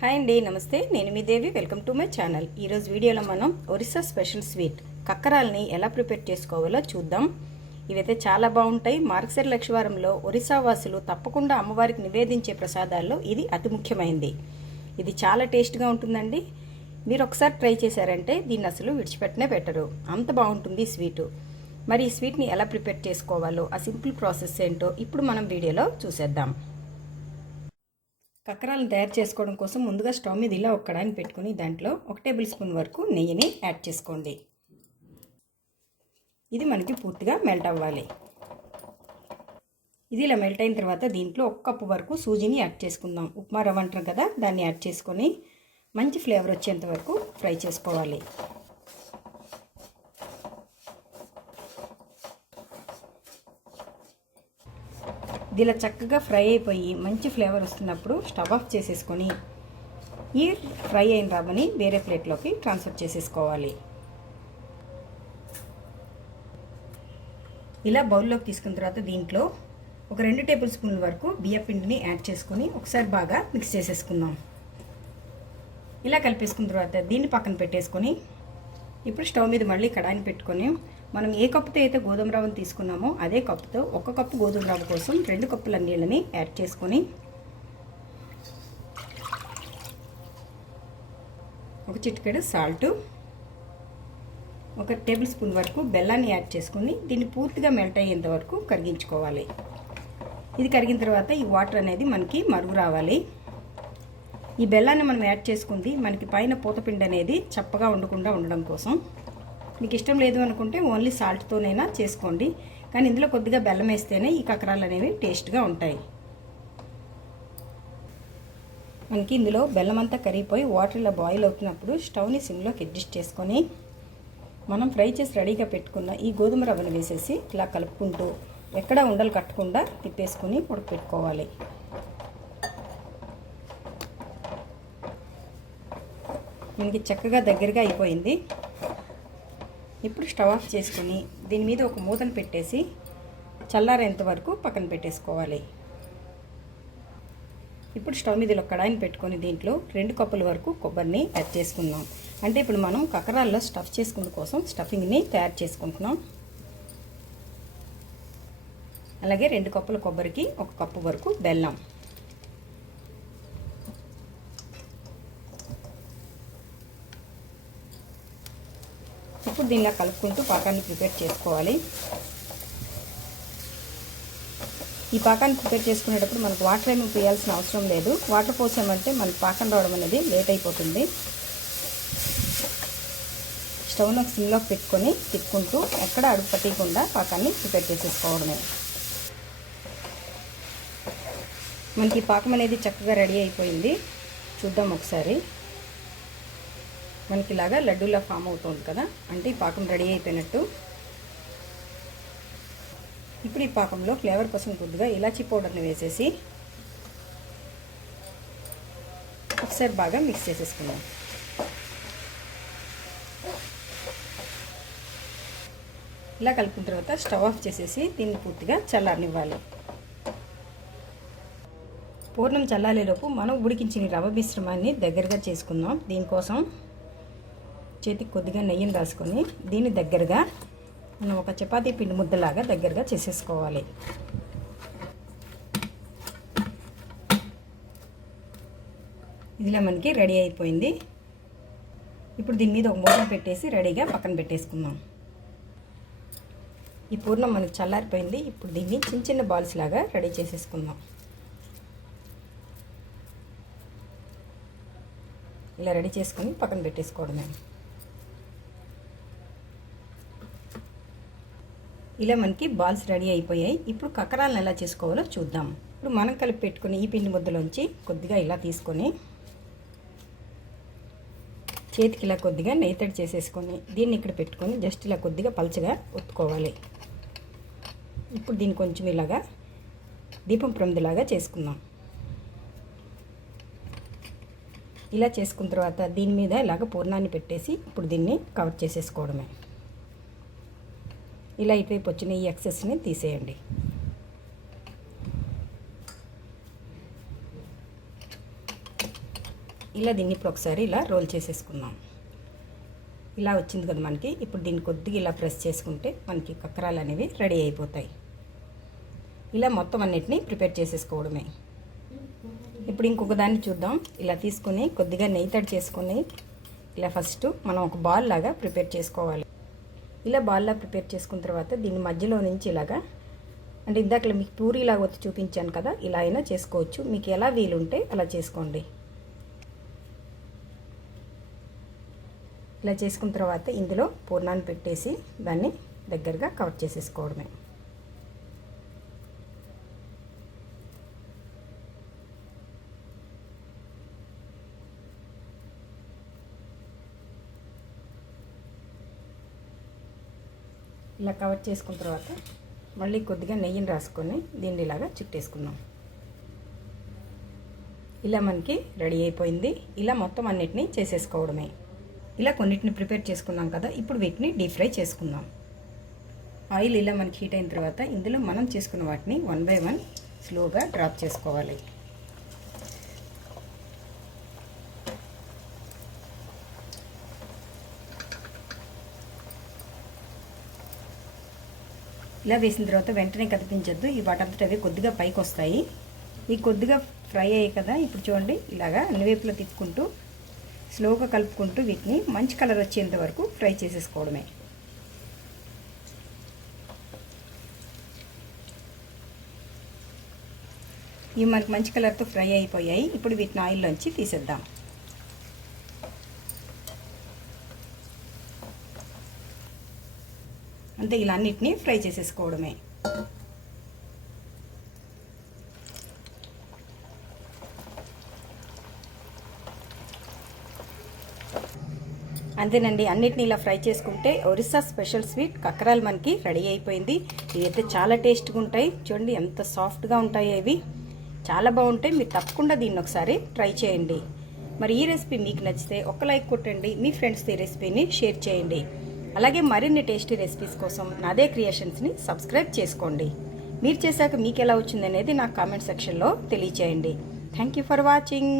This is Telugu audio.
హాయ్ అండి నమస్తే. నేను మీ Devi. Welcome to my channel. ఈరోజు వీడియోలో మనం ఒరిస్సా స్పెషల్ స్వీట్ కక్కరాల్ని ఎలా ప్రిపేర్ చేసుకోవాలో చూద్దాం. ఇవైతే చాలా బాగుంటాయి. మార్గశిర లక్షవారంలో ఒరిస్సా వాసులు తప్పకుండా అమ్మవారికి నివేదించే ప్రసాదాల్లో ఇది అతి ముఖ్యమైనది ఇది చాలా టేస్ట్గా ఉంటుందండి. మీరు ఒకసారి ట్రై చేశారంటే దీన్ని అసలు విడిచిపెట్టనే పెట్టరు అంత బాగుంటుంది స్వీటు. మరి ఈ స్వీట్ని ఎలా ప్రిపేర్ చేసుకోవాలో ఆ సింపుల్ ప్రాసెస్ ఏంటో ఇప్పుడు మనం వీడియోలో చూసేద్దాం. కక్కరాలను తయారు చేసుకోవడం కోసం ముందుగా స్టవ్ మీద ఇలా ఒక కడాయిని పెట్టుకుని దాంట్లో ఒక టేబుల్ స్పూన్ వరకు నెయ్యిని యాడ్ చేసుకోండి. ఇది మనకి పూర్తిగా మెల్ట్ అవ్వాలి. ఇది ఇలా మెల్ట్ అయిన తర్వాత దీంట్లో ఒక కప్పు వరకు సూజీని యాడ్ చేసుకుందాం. ఉప్మా రవ్వ అంటారు కదా దాన్ని యాడ్ చేసుకొని మంచి ఫ్లేవర్ వచ్చేంత వరకు ఫ్రై చేసుకోవాలి. ఇది ఇలా చక్కగా ఫ్రై అయిపోయి మంచి ఫ్లేవర్ వస్తున్నప్పుడు స్టవ్ ఆఫ్ చేసేసుకొని ఈ ఫ్రై అయిన రవ్వని వేరే ప్లేట్లోకి ట్రాన్స్ఫర్ చేసేసుకోవాలి. ఇలా బౌల్లోకి తీసుకున్న తర్వాత దీంట్లో ఒక రెండు టేబుల్ స్పూన్ల వరకు బియ్య పిండిని యాడ్ చేసుకొని ఒకసారి బాగా మిక్స్ చేసేసుకుందాం. ఇలా కలిపేసుకున్న తర్వాత దీన్ని పక్కన పెట్టేసుకొని ఇప్పుడు స్టవ్ మీద మళ్ళీ కడాయిని పెట్టుకొని మనం ఏ కప్పుతో అయితే గోధుమ రవ్వను తీసుకున్నామో అదే కప్పుతో ఒక కప్పు గోధుమ రవ్వ కోసం రెండు కప్పుల నీళ్ళని యాడ్ చేసుకొని ఒక చిటికెడు సాల్ట్ ఒక టేబుల్ స్పూన్ వరకు బెల్లాన్ని యాడ్ చేసుకుని దీన్ని పూర్తిగా మెల్ట్ అయ్యేంత వరకు కరిగించుకోవాలి. ఇది కరిగిన తర్వాత ఈ వాటర్ అనేది మనకి మరుగు రావాలి. ఈ బెల్లాన్ని మనం యాడ్ చేసుకుంది మనకి పైన పూతపిండి అనేది చప్పగా ఉండకుండా ఉండడం కోసం. మీకు ఇష్టం లేదు అనుకుంటే ఓన్లీ సాల్ట్తోనైనా చేసుకోండి. కానీ ఇందులో కొద్దిగా బెల్లం వేస్తేనే ఈ కకరాలు అనేవి టేస్ట్గా ఉంటాయి. మనకి ఇందులో బెల్లం అంతా కరిగిపోయి వాటర్ ఇలా బాయిల్ అవుతున్నప్పుడు స్టవ్ని సిమ్లోకి అడ్జస్ట్ చేసుకొని మనం ఫ్రై చేసి రెడీగా పెట్టుకున్న ఈ గోధుమ రవ్వను వేసేసి ఇలా కలుపుకుంటూ ఎక్కడ ఉండలు కట్టకుండా తిప్పేసుకొని ఉడకపెట్టుకోవాలి. మనకి చక్కగా దగ్గరగా అయిపోయింది. ఇప్పుడు స్టవ్ ఆఫ్ చేసుకుని దీని మీద ఒక మూతను పెట్టేసి చల్లారేంత వరకు పక్కన పెట్టేసుకోవాలి. ఇప్పుడు స్టవ్ మీద కడాయిని పెట్టుకొని దీంట్లో రెండు కప్పుల వరకు కొబ్బరిని యాడ్ చేసుకుందాం. అంటే ఇప్పుడు మనం కకరాల్లో స్టఫ్ చేసుకున్న కోసం స్టఫింగ్ని తయారు చేసుకుంటున్నాం. అలాగే రెండు కప్పుల కొబ్బరికి ఒక కప్పు వరకు బెల్లం. ఇప్పుడు దీనిలో కలుపుకుంటూ పాకాన్ని ప్రిపేర్ చేసుకోవాలి. ఈ పాకాన్ని ప్రిపేర్ చేసుకునేటప్పుడు మనకు వాటర్ ఏమి పోయాల్సిన అవసరం లేదు. వాటర్ పోసామంటే మనకి పాకం రావడం అనేది లేట్ అయిపోతుంది. స్టవ్ను సిమ్లోకి పెట్టుకొని తిప్పుకుంటూ ఎక్కడ అడుగు పట్టకుండా పాకాన్ని ప్రిపేర్ చేసేసుకోవడమే. మనకి పాకం అనేది చక్కగా రెడీ అయిపోయింది. చూద్దాం ఒకసారి. మనకి ఇలాగా లడ్డూలా ఫామ్ అవుతుంది కదా? అంటే ఈ పాకం రెడీ అయిపోయినట్టు. ఇప్పుడు ఈ పాకంలో ఫ్లేవర్ కోసం కొద్దిగా ఇలాచీ పౌడర్ని వేసేసి ఒకసారి బాగా మిక్స్ చేసేసుకుందాం. ఇలా కలిపిన తర్వాత స్టవ్ ఆఫ్ చేసేసి దీన్ని పూర్తిగా చల్లారనివ్వాలి. పూర్ణం చల్లాలేలోపు మనం ఉడికించిన రవ్వ మిశ్రమాన్ని దగ్గరగా చేసుకుందాం. దీనికోసం చేతికి కొద్దిగా నెయ్యిని రాసుకొని దీన్ని దగ్గరగా మనం ఒక చపాతీ పిండి ముద్దలాగా దగ్గరగా చేసేసుకోవాలి. ఇదిలా మనకి రెడీ అయిపోయింది. ఇప్పుడు దీని మీద ఒక మూత పెట్టేసి రెడీగా పక్కన పెట్టేసుకుందాం. ఈ పూర్ణం మనకి చల్లారిపోయింది. ఇప్పుడు దీన్ని చిన్న చిన్న బాల్స్ లాగా రెడీ చేసేసుకుందాం. ఇలా రెడీ చేసుకొని పక్కన పెట్టేసుకోవడమే. ఇలా మనకి బాల్స్ రెడీ అయిపోయాయి. ఇప్పుడు కకరాలను ఎలా చేసుకోవాలో చూద్దాం. ఇప్పుడు మనం కలిపి పెట్టుకుని ఈ పిండి ముద్దలోంచి కొద్దిగా ఇలా తీసుకొని చేతికి ఇలా కొద్దిగా నెయ్యితడి చేసేసుకొని దీన్ని ఇక్కడ పెట్టుకొని జస్ట్ ఇలా కొద్దిగా పలచగా ఒత్తుకోవాలి. ఇప్పుడు దీన్ని కొంచెం ఇలాగా దీపం ప్రమిదిలాగా చేసుకుందాం. ఇలా చేసుకున్న తర్వాత దీని మీద ఇలాగ పూర్ణాన్ని పెట్టేసి ఇప్పుడు దీన్ని కవర్ చేసేసుకోవడమే. ఇలా ఇటువైపు వచ్చిన ఈ ఎక్సెస్ని తీసేయండి. ఇలా దీన్ని ఇప్పుడు ఒకసారి ఇలా రోల్ చేసేసుకుందాం. ఇలా వచ్చింది కదా మనకి. ఇప్పుడు దీన్ని కొద్దిగా ఇలా ప్రెస్ చేసుకుంటే మనకి కక్కరాలు అనేవి రెడీ అయిపోతాయి. ఇలా మొత్తం అన్నిటినీ ప్రిపేర్ చేసేసుకోవడమే. ఇప్పుడు ఇంకొక దాన్ని చూద్దాం. ఇలా తీసుకుని కొద్దిగా నెయ్యి తడి చేసుకొని ఇలా ఫస్ట్ మనం ఒక బాల్ లాగా ప్రిపేర్ చేసుకోవాలి. ఇలా బాల్లా ప్రిపేర్ చేసుకున్న తర్వాత దీన్ని మధ్యలో నుంచి ఇలాగా అంటే ఇందాక మీకు పూరీలాగా వచ్చి చూపించాను కదా ఇలా అయినా చేసుకోవచ్చు. మీకు ఎలా వీలుంటే అలా చేసుకోండి. ఇలా చేసుకున్న తర్వాత ఇందులో పూర్ణాన్ని పెట్టేసి దాన్ని దగ్గరగా కవర్ చేసేసుకోవడమే. ఇలా కవర్ చేసుకున్న తర్వాత మళ్ళీ కొద్దిగా నెయ్యిని రాసుకొని దీన్ని ఇలాగా చుట్టేసుకుందాం. ఇలా మనకి రెడీ అయిపోయింది. ఇలా మొత్తం అన్నిటినీ చేసేసుకోవడమే. ఇలా కొన్నిటిని ప్రిపేర్ చేసుకున్నాం కదా ఇప్పుడు వీటిని డీప్ ఫ్రై చేసుకుందాం. ఆయిల్ ఇలా మనకి హీట్ అయిన తర్వాత ఇందులో మనం చేసుకున్న వాటిని వన్ బై వన్ స్లోగా డ్రాప్ చేసుకోవాలి. ఇలా వేసిన తర్వాత వెంటనే కదిపించద్దు. ఈ వాటంతట అవి కొద్దిగా పైకి వస్తాయి ఈ కొద్దిగా ఫ్రై అయ్యాయి కదా ఇప్పుడు చూడండి ఇలాగా అన్ని వైపులా తిప్పుకుంటూ స్లోగా కలుపుకుంటూ వీటిని మంచి కలర్ వచ్చేంత వరకు ఫ్రై చేసేసుకోవడమే. ఇవి మనకు మంచి కలర్తో ఫ్రై అయిపోయాయి. ఇప్పుడు వీటిని ఆయిల్లోంచి తీసేద్దాం. అంతే ఇలా అన్నిటినీ ఫ్రై చేసేసుకోవడమే. అంతేనండి అన్నిటిని ఇలా ఫ్రై చేసుకుంటే ఒరిస్సా స్పెషల్ స్వీట్ కక్కరాలు మనకి రెడీ అయిపోయింది. ఇవైతే చాలా టేస్ట్గా ఉంటాయి. చూడండి ఎంత సాఫ్ట్గా ఉంటాయి ఇవి. చాలా బాగుంటాయి. మీరు తప్పకుండా దీన్ని ఒకసారి ట్రై చేయండి. మరి ఈ రెసిపీ మీకు నచ్చితే ఒక లైక్ కొట్టండి. మీ ఫ్రెండ్స్తో ఈ రెసిపీని షేర్ చేయండి. అలాగే మరిన్ని టేస్టీ రెసిపీస్ కోసం నాదే క్రియేషన్స్ని సబ్స్క్రైబ్ చేసుకోండి. మీరు చేశాక మీకు ఎలా వచ్చింది అనేది నాకు కామెంట్ సెక్షన్లో తెలియచేయండి. Thank you for watching.